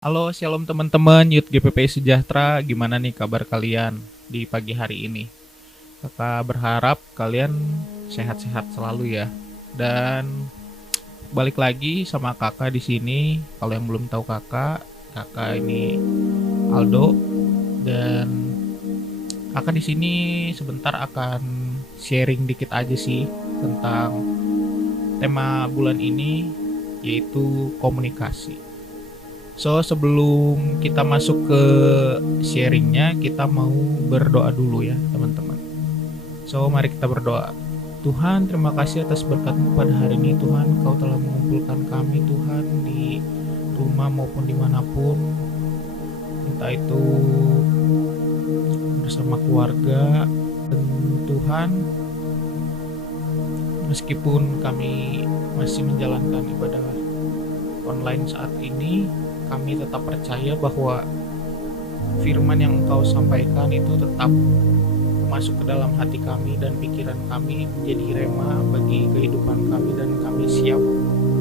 Halo, shalom teman-teman Youth GPPI Sejahtera. Gimana nih kabar kalian di pagi hari ini? Kakak berharap kalian sehat-sehat selalu ya. Dan balik lagi sama kakak di sini. Kalau yang belum tahu kakak ini Aldo, dan kakak di sini sebentar akan sharing dikit aja sih tentang tema bulan ini, yaitu komunikasi. So, sebelum kita masuk ke sharingnya, kita mau berdoa dulu ya teman-teman. So, mari kita berdoa. Tuhan, terima kasih atas berkat-Mu pada hari ini. Tuhan, Kau telah mengumpulkan kami Tuhan di rumah maupun dimanapun, entah itu bersama keluarga. Dan Tuhan, meskipun kami masih menjalankan ibadah online saat ini, kami tetap percaya bahwa firman yang Engkau sampaikan itu tetap masuk ke dalam hati kami dan pikiran kami, menjadi rema bagi kehidupan kami, dan kami siap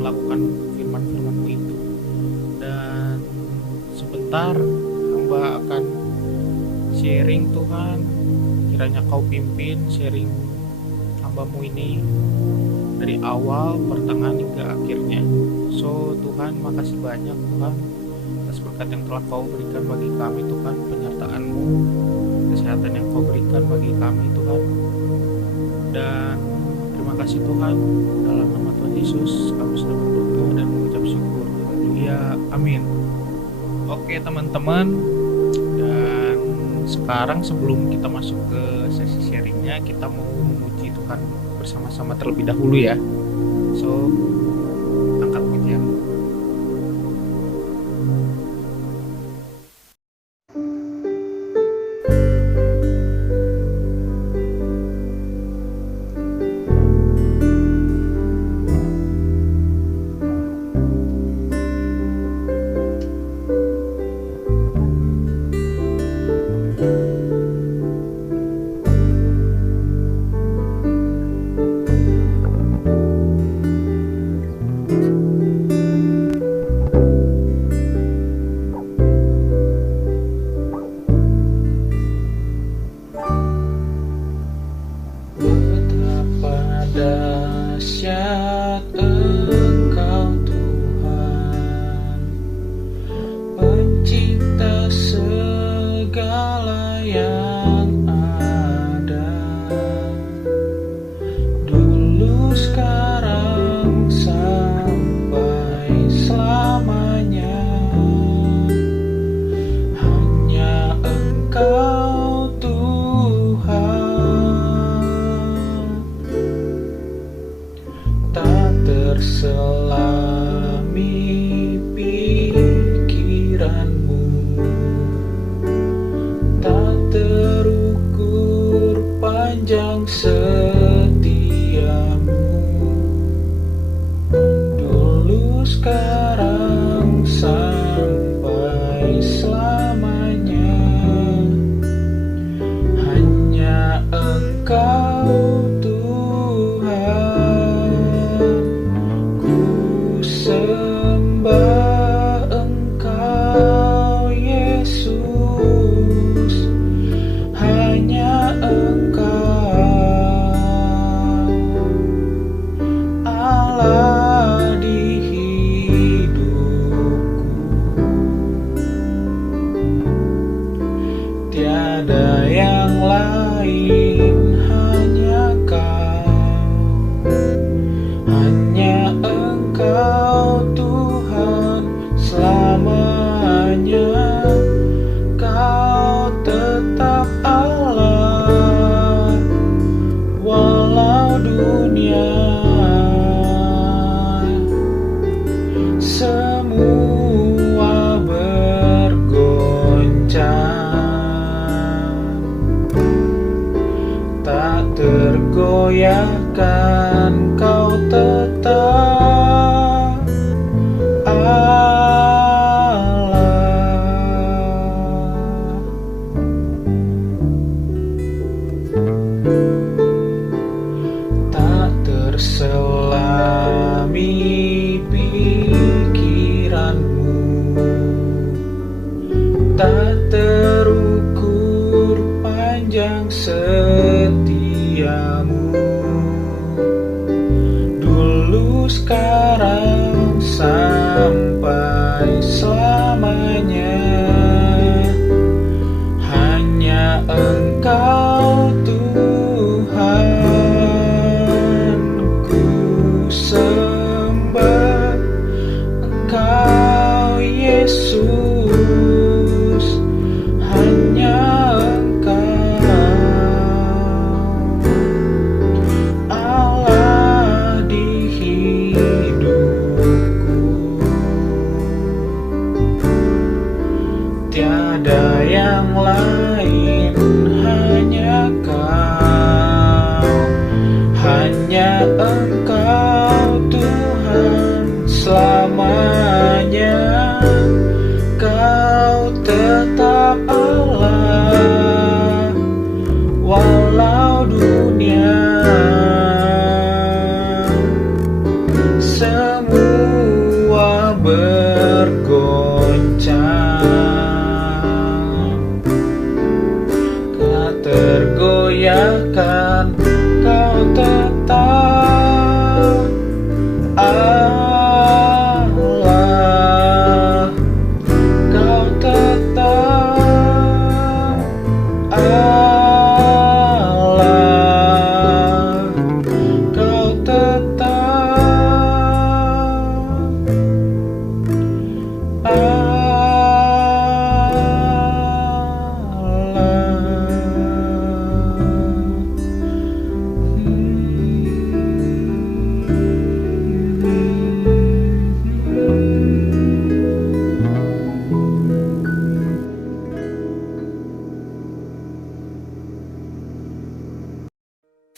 melakukan firman-firman-Mu itu. Dan sebentar hamba akan sharing Tuhan, kiranya Kau pimpin sharing hamba-Mu ini dari awal, pertengahan hingga akhirnya. So Tuhan, makasih banyak Tuhan atas berkat yang telah Kau berikan bagi kami Tuhan, penyertaan-Mu, kesehatan yang Kau berikan bagi kami Tuhan. Dan terima kasih Tuhan, dalam nama Tuhan Yesus kami sudah berdoa dan mengucap syukur. Haleluya, amin. Oke teman-teman, dan sekarang sebelum kita masuk ke sesi sharingnya, kita mau memuji Tuhan bersama-sama terlebih dahulu ya. So, angkat pujian. setiamu, dulu, sekarang, sampai selamanya. Hanya Engkau Tuhan, ku sembah Engkau Yesus, hanya Engkau Allah di hidupku. Tiada yang lain, hanya Kau, hanya Engkau Tuhan selamanya. Kau tetap Allah, walau dunia semua bergoncang, tak tergoyahkan. Kau tetap Allah, Kau tetap Allah, Kau tetap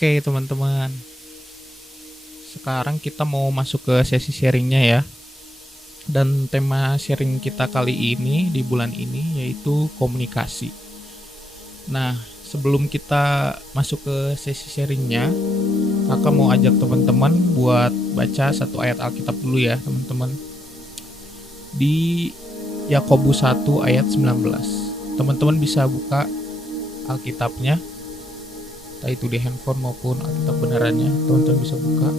Oke teman-teman, sekarang kita mau masuk ke sesi sharingnya ya. Dan tema sharing kita kali ini di bulan ini yaitu komunikasi. Nah, sebelum kita masuk ke sesi sharingnya, kakak mau ajak teman-teman buat baca satu ayat Alkitab dulu ya teman-teman. Di Yakobus 1 ayat 19. Teman-teman bisa buka Alkitabnya, entah itu di handphone maupun Alkitab benerannya, teman-teman bisa buka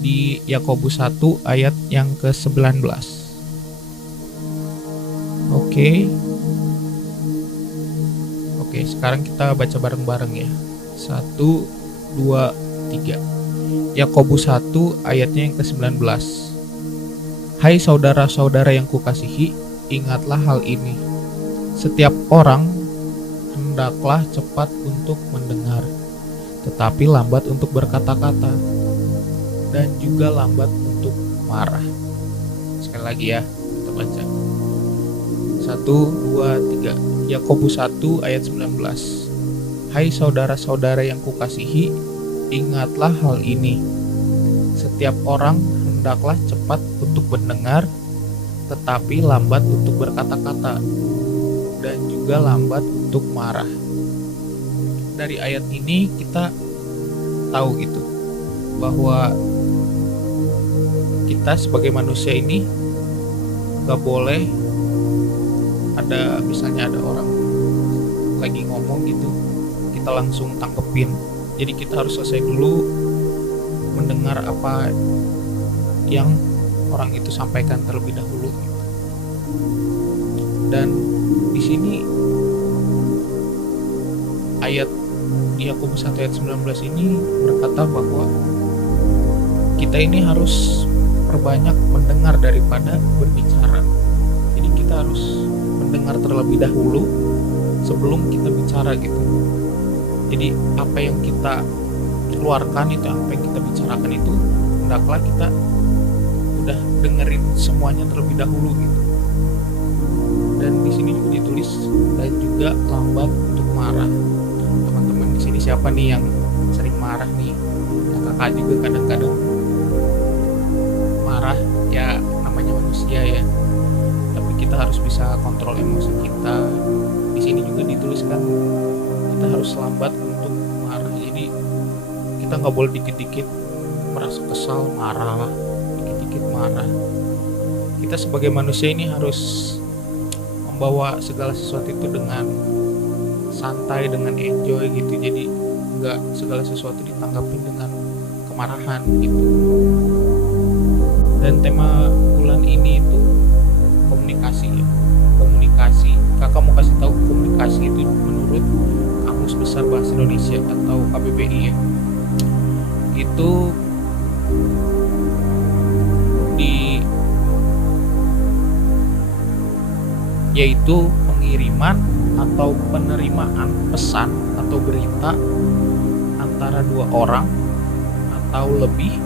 di Yakobus 1 ayat yang ke-19. Oke, sekarang kita baca bareng-bareng ya. 1, 2, 3. Yakobus 1 ayatnya yang ke-19. Hai saudara-saudara yang kukasihi, ingatlah hal ini. Setiap orang hendaklah cepat untuk mendengar, tetapi lambat untuk berkata-kata, dan juga lambat untuk marah. Sekali lagi ya, kita baca. 1, 2, 3. Yakobus 1 ayat 19. Hai saudara-saudara yang kukasihi, ingatlah hal ini. Setiap orang hendaklah cepat untuk mendengar, tetapi lambat untuk berkata-kata, dan juga lambat untuk marah. Dari ayat ini kita tahu gitu bahwa kita sebagai manusia ini gak boleh misalnya ada orang lagi ngomong gitu kita langsung tangkepin. Jadi kita harus selesai dulu mendengar apa yang orang itu sampaikan terlebih dahulu gitu. Dan di sini ayat di Yakobus 1 ayat 19 ini berkata bahwa kita ini harus perbanyak mendengar daripada berbicara. Jadi kita harus mendengar terlebih dahulu sebelum kita bicara gitu. Jadi apa yang kita keluarkan itu, apa yang kita bicarakan itu, hendaklah kita udah dengerin semuanya terlebih dahulu gitu. Dan di sini juga ditulis dan juga lambat untuk marah. Teman-teman di sini siapa nih yang sering marah nih? Kakak juga kadang-kadang marah, ya namanya manusia ya. Tapi kita harus bisa kontrol emosi kita. Di sini juga dituliskan kita harus lambat untuk marah. Jadi kita nggak boleh dikit-dikit merasa kesal, marah, dikit-dikit marah. Kita sebagai manusia ini harus membawa segala sesuatu itu dengan santai, dengan enjoy gitu. Jadi nggak segala sesuatu ditanggapin dengan kemarahan gitu. Dan tema bulan ini itu komunikasi ya. Komunikasi. Kakak mau kasih tahu komunikasi itu menurut Kamus Besar Bahasa Indonesia atau KBBI ya. Itu yaitu pengiriman atau penerimaan pesan atau berita antara dua orang atau lebih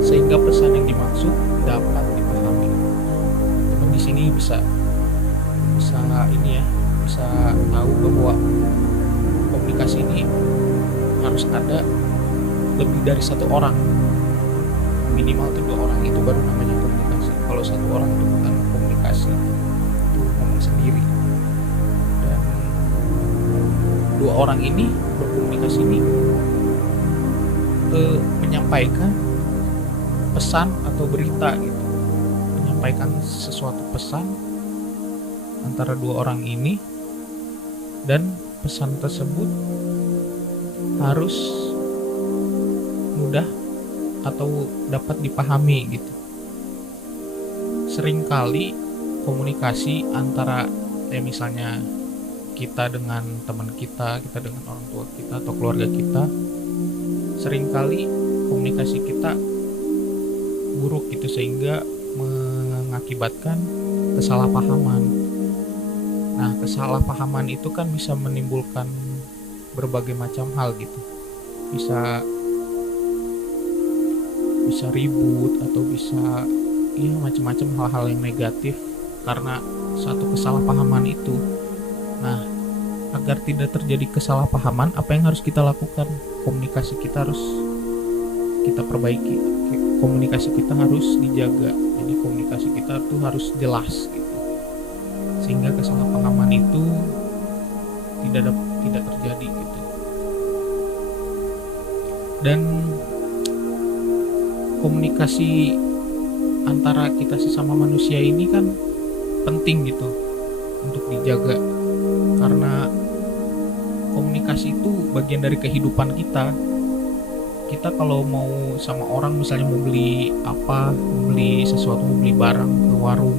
sehingga pesan yang dimaksud dapat dipahami. Teman di sini bisa ini ya, bisa tahu bahwa komunikasi ini harus ada lebih dari satu orang, minimal itu dua orang, itu baru namanya komunikasi. Kalau satu orang itu bukan komunikasi, itu ngomong sendiri. Dan dua orang ini berkomunikasi ini menyampaikan pesan atau berita gitu, menyampaikan sesuatu pesan antara dua orang ini, dan pesan tersebut harus mudah atau dapat dipahami gitu. Seringkali komunikasi antara misalnya kita dengan teman kita, kita dengan orang tua kita atau keluarga kita, seringkali komunikasi kita buruk gitu sehingga mengakibatkan kesalahpahaman. Nah, kesalahpahaman itu kan bisa menimbulkan berbagai macam hal gitu. Bisa ribut atau bisa ya macam-macam hal-hal yang negatif karena satu kesalahpahaman itu. Nah, agar tidak terjadi kesalahpahaman, apa yang harus kita lakukan? Komunikasi kita harus kita perbaiki. Komunikasi kita harus dijaga. Jadi komunikasi kita tuh harus jelas gitu. Sehingga kesalahpahaman itu tidak terjadi gitu. Dan komunikasi antara kita sesama manusia ini kan penting gitu untuk dijaga, karena komunikasi itu bagian dari kehidupan kita. Kita kalau mau sama orang misalnya mau beli apa, mau beli sesuatu, mau beli barang ke warung,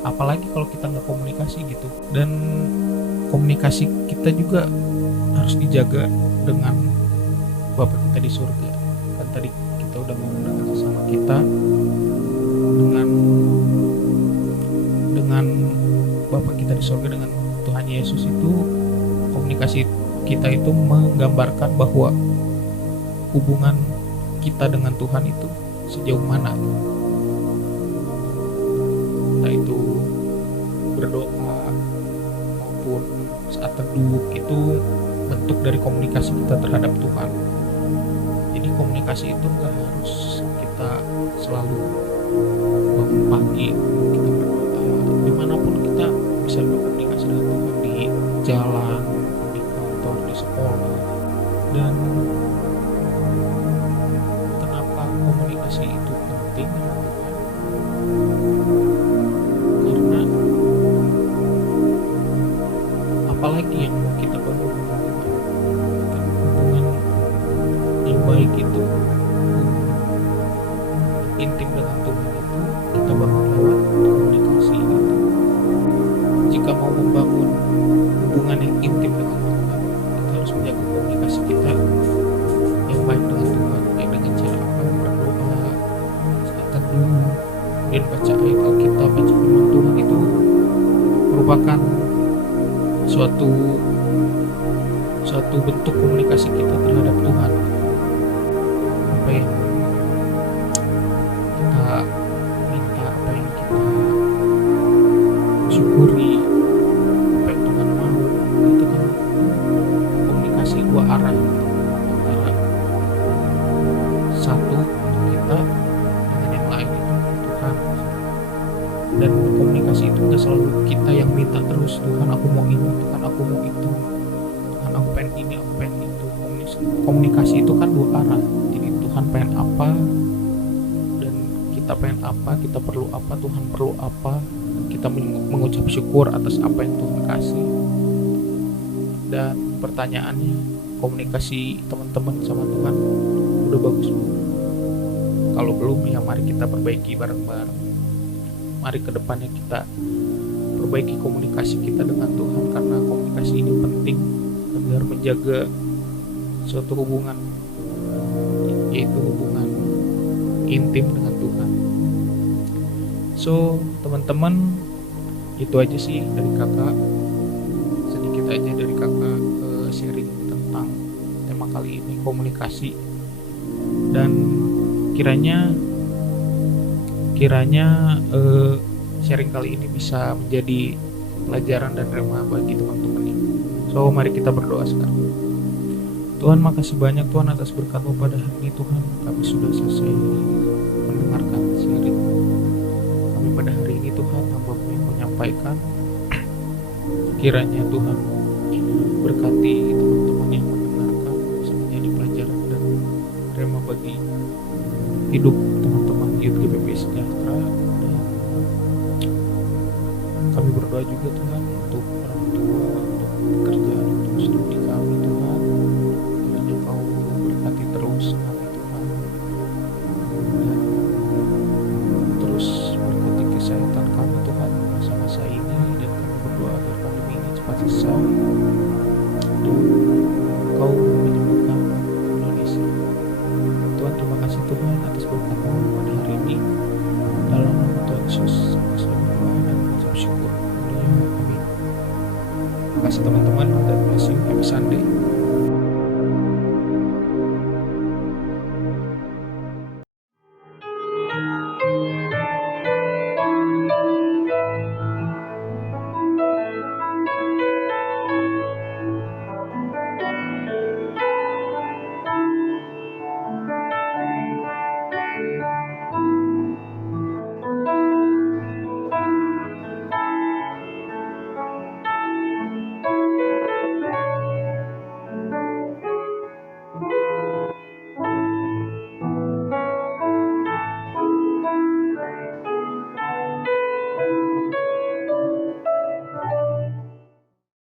apalagi kalau kita nggak komunikasi gitu. Dan komunikasi kita juga harus dijaga dengan Bapa kita di surga. Kan tadi kita udah ngomong dengan sesama kita, dengan Bapa kita di surga, dengan Tuhan Yesus itu. Komunikasi kita itu menggambarkan bahwa hubungan kita dengan Tuhan itu sejauh mana. Entah itu berdoa maupun saat teduh, itu bentuk dari komunikasi kita terhadap Tuhan. Jadi komunikasi itu nggak harus kita selalu bangun pagi kita berdoa. Dimanapun kita bisa berkomunikasi dengan Tuhan, di jalan, di kantor, di sekolah. Dan kenapa komunikasi itu penting menurut Tuhan? Karena apalagi yang mau kita bangun dengan Tuhan, hubungan yang baik itu, intim dengan Tuhan itu kita bangun lewat komunikasi gitu. Jika mau membangun hubungan yang intim dengan Tuhan, kita harus menjaga komunikasi kita yang baik dengan Tuhan, ya dengan cara apa? Berdoa, saat teduh, dan baca ayat Alkitab, baca firman Tuhan, itu merupakan suatu bentuk komunikasi kita terhadap Tuhan. Apa yang kita minta, apa yang kita syukuri, apa yang Tuhan mau, itu kan komunikasi dua arah antara satu kita dengan yang lain, itu Tuhan. Dan komunikasi itu gak selalu kita yang minta terus, Tuhan aku mau ini, Tuhan aku mau itu, Tuhan aku pengen ini, aku pengen itu. Komunikasi itu kan dua arah. Jadi Tuhan pengen apa dan kita pengen apa, kita perlu apa, Tuhan perlu apa, kita mengucap syukur atas apa yang Tuhan kasih. Dan pertanyaannya, komunikasi teman-teman sama Tuhan udah bagus belum? Kalau belum, ya mari kita perbaiki bareng-bareng. Mari kedepannya kita perbaiki komunikasi kita dengan Tuhan, karena komunikasi ini penting agar menjaga suatu hubungan, yaitu hubungan intim dengan Tuhan. So teman-teman, itu aja sih dari kakak, sedikit aja dari kakak sharing tentang tema kali ini, komunikasi. Dan kiranya sharing kali ini bisa menjadi pelajaran dan rema bagi teman-teman ini. So mari kita berdoa sekarang. Tuhan, makasih banyak Tuhan atas berkat-Mu pada hari ini Tuhan. Kami sudah selesai mendengarkan sharing kami pada hari ini Tuhan. Hamba-Mu yang menyampaikan, kiranya Tuhan berkati teman-teman yang mendengarkan, bisa menjadi pelajaran dan rema bagi hidup teman-teman Youth GPP Sejahtera. Dan kami berdoa juga Tuhan untuk orang tua, untuk pekerjaan, untuk studi kami Tuhan. Kiranya Kau berkati terus kami Tuhan, dan terus berkati kesehatan kami Tuhan masa-masa ini. Dan kami berdoa agar pandemi ini cepat selesai dan Kau menyembuhkan Indonesia. Tuhan, terima kasih Tuhan atas berkat-Mu pada hari ini. Dalam nama Tuhan Yesus, saya berdoa dan mengucap syukur. Amin. Terima kasih teman-teman, dan bless you. Happy Sunday.